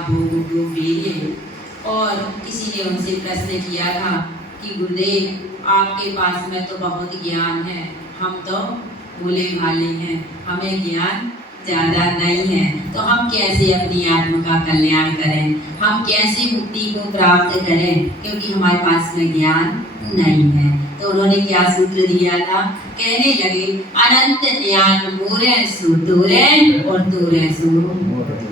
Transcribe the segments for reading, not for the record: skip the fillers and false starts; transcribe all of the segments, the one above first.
भोग मेरे। और किसी ने उनसे प्रश्न किया था कि गुरुदेव आपके पास में तो बहुत ज्ञान है, हम तो भोले भाले हैं, हमें ज्ञान ज़्यादा नहीं है, तो हम कैसे अपनी आत्मा का कल्याण करें, हम कैसे मुक्ति को प्राप्त करें, क्योंकि हमारे पास में ज्ञान नहीं है। तो उन्होंने क्या सूत्र दिया था, कहने लगे अनंत ज्ञान मोरे सो तोरे और तोरे सो।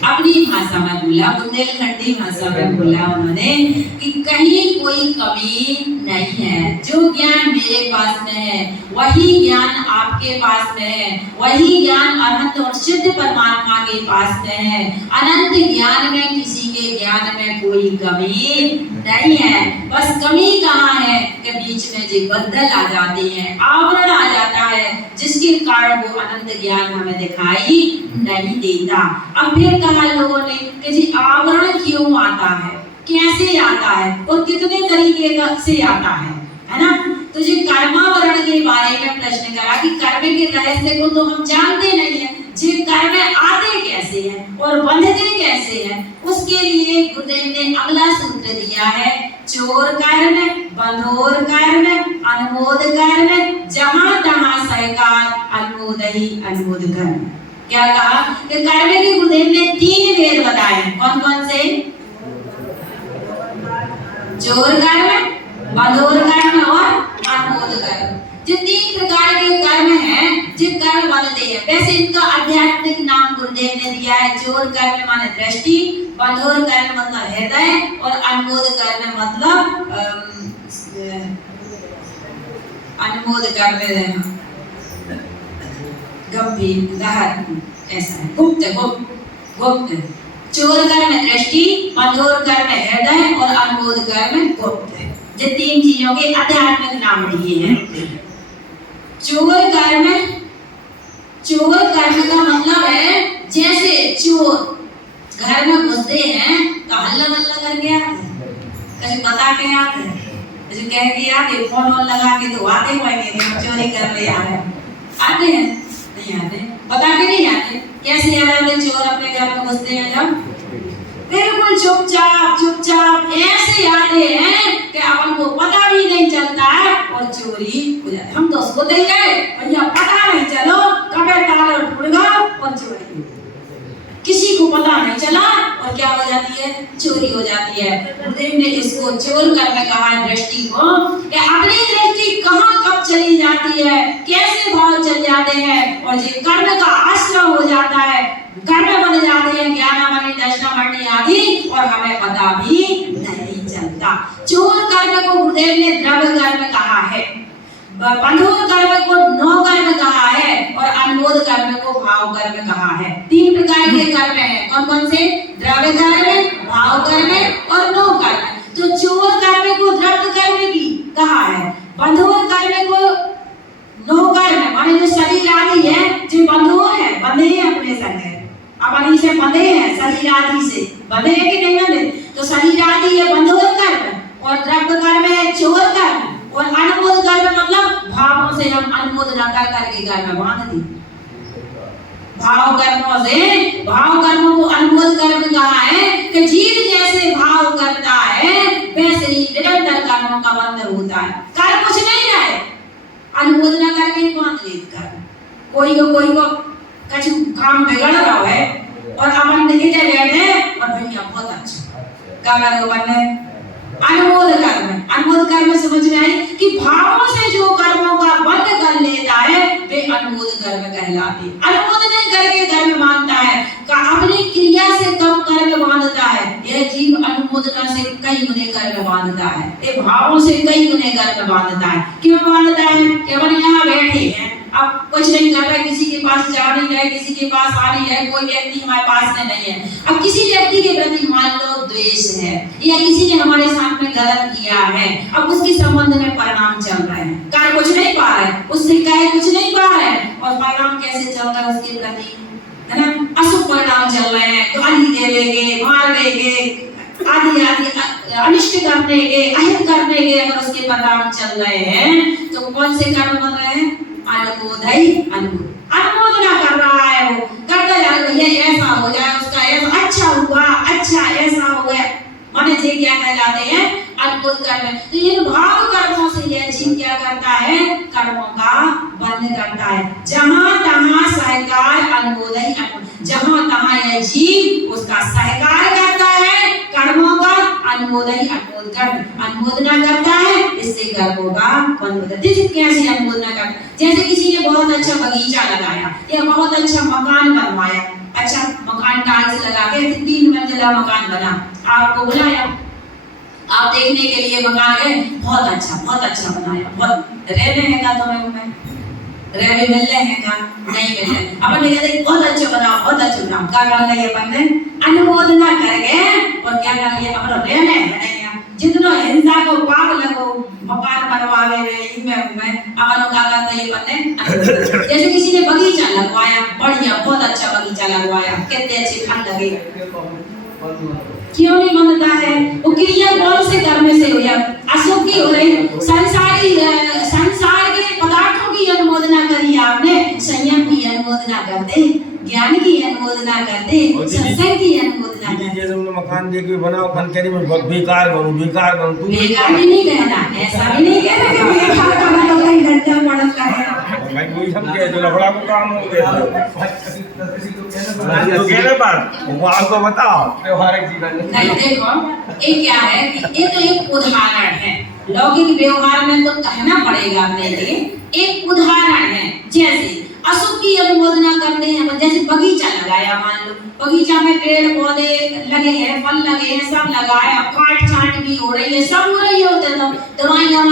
अपनी भाषा में बोला, बुंदेलखंडी भाषा में बोला उन्होंने कि कहीं कोई कमी नहीं है, जो ज्ञान मेरे पास में है वही ज्ञान आपके पास में है, वही ज्ञान अनंत और सिद्ध परमात्मा के पास में है। अनंत ज्ञान में किसी के ज्ञान में कोई कमी नहीं है। बस कमी कहाँ है कि बीच में जो बदल आ जाते हैं, आवरण आ जाता है, जिसके कारण वो अनंत ज्ञान हमें दिखाई नहीं देता। अब फिर कहा लोगों ने कि जी आवरण क्यों आता है, कैसे आता है और कितने तरीके से आता है ना। तो जी कर्मावरण के बारे में प्रश्न करा कि कर्म के रहस्य को तो हम जानते नहीं है, जी कर्म आते कैसे हैं और बंधते कैसे हैं, उसके लिए गुरुदेव ने अगला सूत्र दिया है, चोर कर्म, बंधोर कर्म, अनुमोद कर्म, जहां तहां सहकार, अनुमोद ही अनुमोद कर्म। क्या कहा कि कर्म के गुरुदेव ने 3 भेद बताए, कौन कौन से, चोर कर्म, बंधोर कर्म और अनुमोद कर्म। जो 3 प्रकार के कर्म हैं, जो कर्म बनते हैं, वैसे इनका आध्यात्मिक नाम गुरुदेव ने दिया है। चोर कर्म माने दृष्टि, बंधोर कर्म मतलब हृदय और अनुमोद कर्म मतलब अनुमोद कर्म गंभीर गहन, ऐसा है, गुप्त गुप्त गुप्त। चोर कर्म दृष्टि, बंधोर कर्म हृदय और अनुमोद कर्म गुप्त। ये 3 चीजों के आध्यात्मिक नाम दिए हैं। चोर कर्म का मतलब है जैसे चोर घर में घुसते हैं तो हल्ला मल्ला करके आते हैं, कैसे बता के आते हैं, कैसे कह के आते, फोन ऑन लगा के तो आते होंगे कि हम चोरी कर रहे हैं, आते हैं नहीं आते, बता के नहीं आते। कैसे आ रहे चोर अपने घर में घुसते हैं जब, बिल्कुल चुपचाप ऐसे आते हैं कि अपन को पता भी नहीं चलता है और चोरी हो जाती है। हम तो सोते ही गए भैया पता नहीं चलो कब ताला टूट गया और चोरी, किसी को पता नहीं चला और क्या हो जाती है, चोरी हो जाती है। गुरुदेव ने इसको चोर कर्म कहा है, दृष्टि को, कि अपनी दृष्टि कहाँ कब चली जाती है, कैसे भाव चल जाते हैं और ये कर्म का आश्रय हो जाता है, कर्म बन जाते हैं ज्ञानामणि दर्शनामणि आदि और हमें पता भी नहीं चलता। चोर कर्म को गुरुदेव ने द्रव्य कर्म कहा है, बंधोर कर्म को नो कर्म कहा है और अनुमोद कर्म को भाव कर्म कहा है। 3 प्रकार के कर्म हैं, कौन कौन से, द्रव्य कर्म, भाव कर्म और नो कर्म। तो चोर कर्म को द्रव्य कर्म की कहा है, बंधोर कर्म को नो कर्म माने जो शरीर आदि है, जो बंधोर है, बंधे हैं अपने संग, अपनी से बंधे हैं, शरीर आदि से बंधे हैं कि नहीं बंधे, तो शरीर आदि है बंधोर कर्म और द्रव्य कर्म है चोर कर्म और अनुमोद कर्म मतलब भावों से हम अनुमोद न कर करके कर्म बांध दी। भाव कर्मों से, भाव कर्मों को अनुमोद कर्म कहा है कि जीव जैसे भाव करता है वैसे ही निरंतर कर्मों का बंधन होता है। कर कुछ नहीं रहे, अनुमोद न करके बांध ले कर्म। कोई को कछु काम बिगड़ रहा है और अपन निकले बैठे और भैया बहुत अच्छा काम बनने, अनुमोद कर्म समझ में आई कि भावों से जो कर्मों का बंध कर लेता है वे अनुमोद कर्म कहलाते। अनुमोद नहीं करके कर्म मानता है, अपनी क्रिया से कम कर्म बांधता है, यह जीव अनुमोदना से कई गुने कर्म बांधता है, ये भावों से कई गुने कर्म बांधता है। क्यों बांधता है कि अपन यहाँ बैठे हैं, अब कुछ नहीं कर रहे, किसी के पास जा नहीं रहे, किसी के पास आ नहीं रहे, कोई व्यक्ति हमारे पास में नहीं है। अब किसी व्यक्ति के प्रति मान लो द्वेष है या किसी ने हमारे साथ में गलत किया है, अब उसके संबंध में परिणाम चल रहे हैं, कार्य कुछ नहीं पा रहे, उससे कहे कुछ नहीं पा रहे और परिणाम कैसे चल रहा है उसके प्रति, है ना, अशुभ परिणाम चल रहे हैं, गाली दे लेंगे, मार लेंगे, आदि अनिष्ट करने के, अहित करने के अगर उसके परिणाम चल रहे हैं तो कौन से कर्म बन रहे हैं, अनुमोद अनुमोदना कर रहा है, वो करता जाए भैया ऐसा हो जाए, उसका ऐसा अच्छा हुआ, अच्छा माने जे क्या कहलाते हैं अद्भुत कर्म। तो इन भाव कर्मों से यह जीव क्या करता है, कर्मों का बंध करता है। जहां तहां सहकार अनुमोदन, जहां तहां यह जीव उसका सहकार करता है कर्मों का अनुमोदन, अनुमोदना करता है, इससे कर्मों का बंध होता है। देखिए कैसे अनुमोदना करता है। जैसे किसी ने बहुत अच्छा बगीचा लगाया या बहुत अच्छा मकान बनवाया, अच्छा मकान टाइल्स लगा के 3 मंजिला मकान बना, आपको बुलाया, आप देखने के लिए मकान गए, बहुत अच्छा बनाया, बहुत रहने का तुम्हें रहे मिल रहे हैं का नहीं मिल रहे, अपन ने कहते बहुत अच्छा बनाओ क्या करना है, अपन ने अनुमोदना करके और क्या कर लिया, अपन रहने हैं जितना हिंसा को पाप लगो मकान बनवावे रे इनमें अपन का करते हैं अपन ने। जैसे किसी ने बगीचा लगवाया, बढ़िया बहुत अच्छा बगीचा लगवाया, कितने अच्छे फल लगे, क्यों नहीं बनता है? वो क्रिया कौन से कर्म से हुई? अशुभ की हो रही, संसार के पदार्थों की अनुमोदना करी आपने, संयम की अनुमोदना करते, ज्ञान की अनुमोदना करते, सत्संग की अनुमोदना करते। जैसे तुमने मकान देख के बनाओ फनकरी में बेकार बनूं तू बेकार भी नहीं कहना, ऐसा भी नहीं कहना कि बेकार बना तो कहीं घंटा पड़ता है भाई, कोई समझे जो लफड़ा को काम हो गया तो कहने पर वो आपको बताओ व्यवहारिक जीवन नहीं। देखो ये क्या है कि ये तो एक उदाहरण है, लौकिक व्यवहार में तो कहना पड़ेगा अपने लिए, एक उदाहरण है। जैसे अशुभ की अनुमोदना करते हैं, जैसे बगीचा लगाया, मान लो बगीचा में पेड़ पौधे लगे हैं, फल लगे हैं, सब लगाया, काट छांट भी हो रही है, सब हो रही है, होते तो दवाइयां